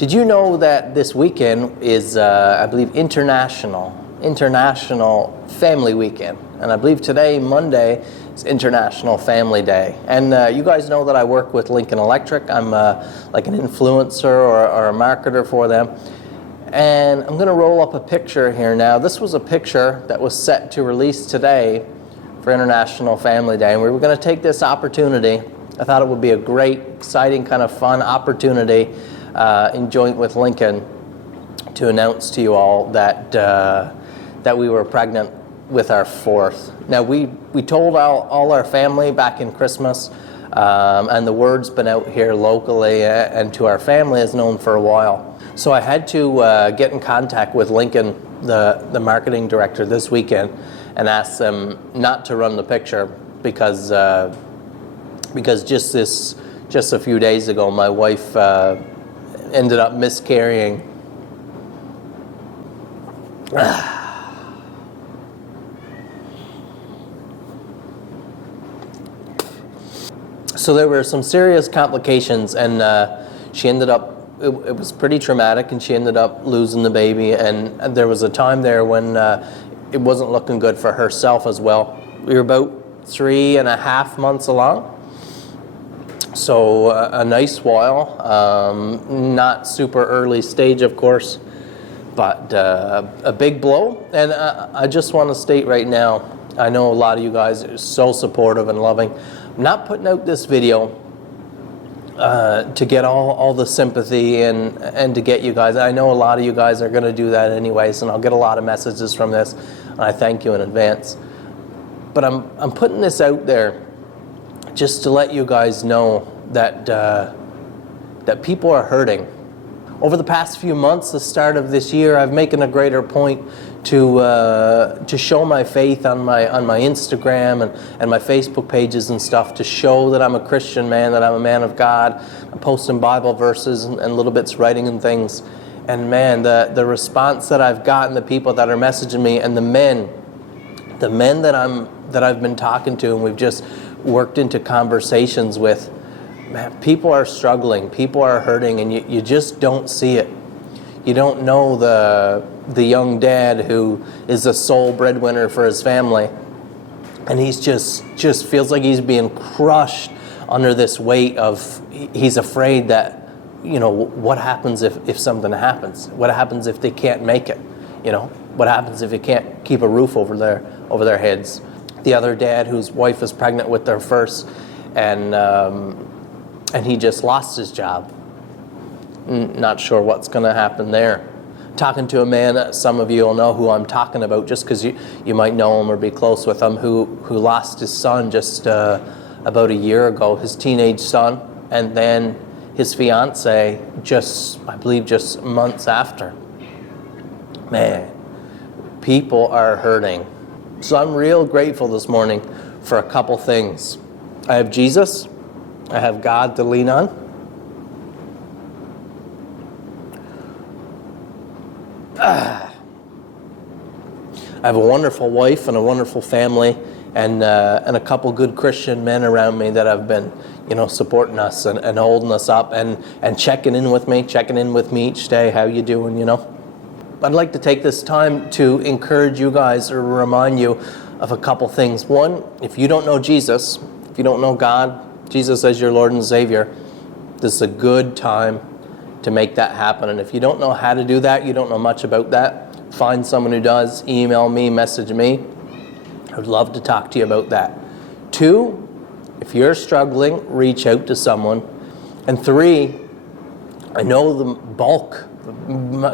Did you know that this weekend is, I believe, International Family Weekend? And I believe today, Monday, is International Family Day. And you guys know that I work with Lincoln Electric. I'm like an influencer or a marketer for them. And I'm going to roll up a picture here now. This was a picture that was set to release today for International Family Day. And we were going to take this opportunity. I thought it would be a great, exciting, kind of fun opportunity in joint with Lincoln to announce to you all that that we were pregnant with our fourth. Now we told all our family back in Christmas, and the word's been out here locally and to our family is known for a while. So I had to get in contact with Lincoln, the marketing director, this weekend, and ask them not to run the picture because just a few days ago my wife ended up miscarrying. So there were some serious complications, and she ended up, it was pretty traumatic, and she ended up losing the baby. And there was a time there when it wasn't looking good for herself as well. We were about 3.5 months along. So a nice while, not super early stage, of course, but a big blow. And I just want to state right now, I know a lot of you guys are so supportive and loving. I'm not putting out this video to get all the sympathy and to get you guys. I know a lot of you guys are going to do that anyways, and I'll get a lot of messages from this, and I thank you in advance. But I'm putting this out there just to let you guys know that that people are hurting. Over the past few months, the start of this year, I've making a greater point to show my faith on my Instagram and my Facebook pages and stuff, to show that I'm a Christian man, that I'm a man of God. I'm posting Bible verses and little bits writing and things. And man, the response that I've gotten, the people that are messaging me, and the men that I've been talking to, and we've just worked into conversations with, man, people are struggling, people are hurting, and you just don't see it. You don't know the young dad who is the sole breadwinner for his family, and he's just feels like he's being crushed under this weight of, he's afraid that, what happens if something happens? What happens if they can't make it? What happens if they can't keep a roof over their heads? The other dad whose wife is pregnant with their first, and he just lost his job. Not sure what's going to happen there. Talking to a man, some of you will know who I'm talking about, just because you might know him or be close with him, who lost his son just about a year ago, his teenage son, and then his fiance I believe just months after. Man, people are hurting. So I'm real grateful this morning for a couple things. I have Jesus. I have God to lean on. I have a wonderful wife and a wonderful family, and a couple good Christian men around me that have been, supporting us and holding us up and checking in with me each day. How you doing, I'd like to take this time to encourage you guys or remind you of a couple things. One, if you don't know Jesus, if you don't know God, Jesus as your Lord and Savior, this is a good time to make that happen. And if you don't know how to do that, you don't know much about that, find someone who does, email me, message me. I would love to talk to you about that. 2, if you're struggling, reach out to someone. And 3, I know the bulk,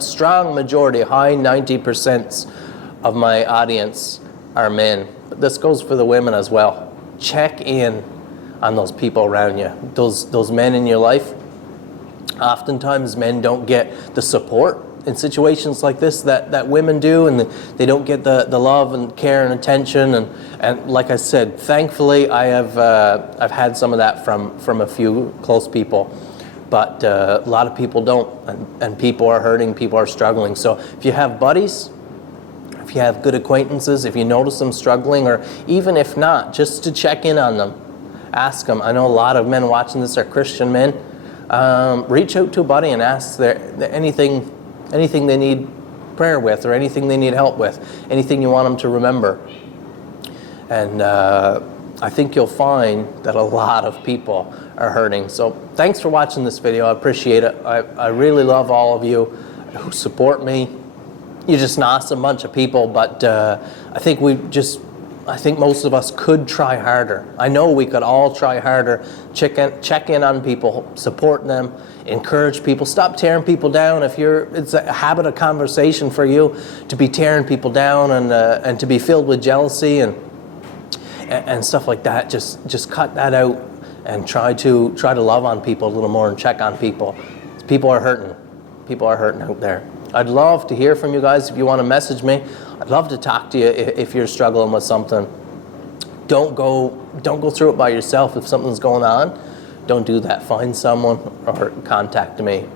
strong majority, high 90% of my audience are men. But this goes for the women as well. Check in on those people around you, those men in your life. Oftentimes men don't get the support in situations like this that women do, and they don't get the love and care and attention. And like I said, thankfully I've had some of that from a few close people. But a lot of people don't, and people are hurting, people are struggling. So if you have buddies, if you have good acquaintances, if you notice them struggling, or even if not, just to check in on them, ask them. I know a lot of men watching this are Christian men. reach out to a buddy and ask anything they need prayer with, or anything they need help with, anything you want them to remember. And I think you'll find that a lot of people are hurting. So thanks for watching this video. I appreciate it. I really love all of you who support me. You're just an awesome bunch of people, but I think most of us could try harder. I know we could all try harder. Check in on people, support them, encourage people. Stop tearing people down. It's a habit of conversation for you to be tearing people down and to be filled with jealousy and stuff like that. Just cut that out and try to love on people a little more and check on people. People are hurting. People are hurting out there. I'd love to hear from you guys. If you want to message me, I'd love to talk to you if you're struggling with something. Don't go through it by yourself. If something's going on, don't do that. Find someone or contact me.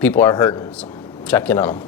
People are hurting, so check in on them.